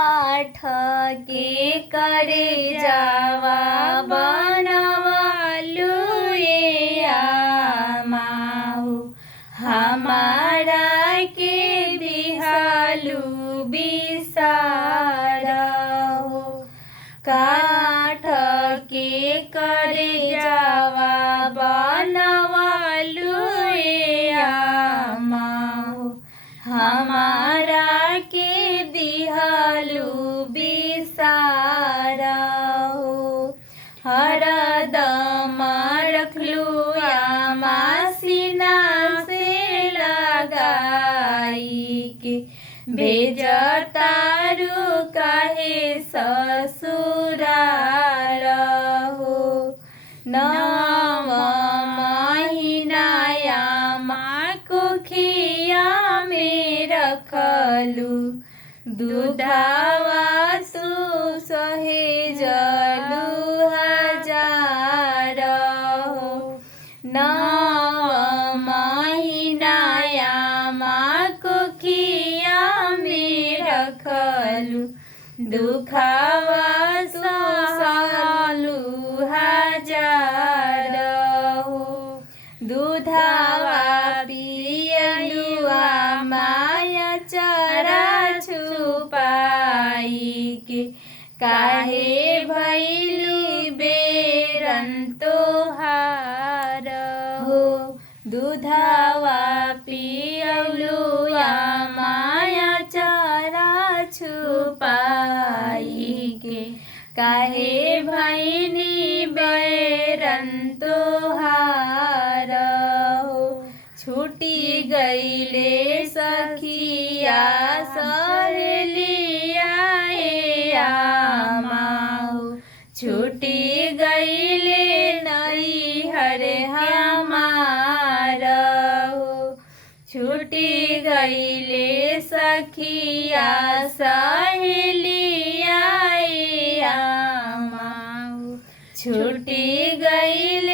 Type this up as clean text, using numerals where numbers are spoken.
आठ के करे जावा बनवालू ये आमाहु हमारा के बिहालू बिसारहु। काठ के करे जावा बनवालू ये आमाहु हमारा के दिहालू बिसारहु। हरदम रखलू आमा सीना से लगाई के भेजतारू काहे ससुराल हो। नव महीना आमा कोखिया में रखलू दूधावा तू सहेजलू हजार हो। नव महीना आमा कोखिया में रखलू दुखावा सहलू हजार हो। दूधावा पियलू माया चरा छुपाई के काहे भैली बेरन तोहार हो। दूधावा पियलू माया चरा छुपाई के काहे भैली बेरन तोहार हो। छूटी गईले सखिया सहेलिया ए आमाहु छूटी गईले नैहर हमार हो। छूटी गईले सखिया सहेलिया ए आमाहु छूटी गईले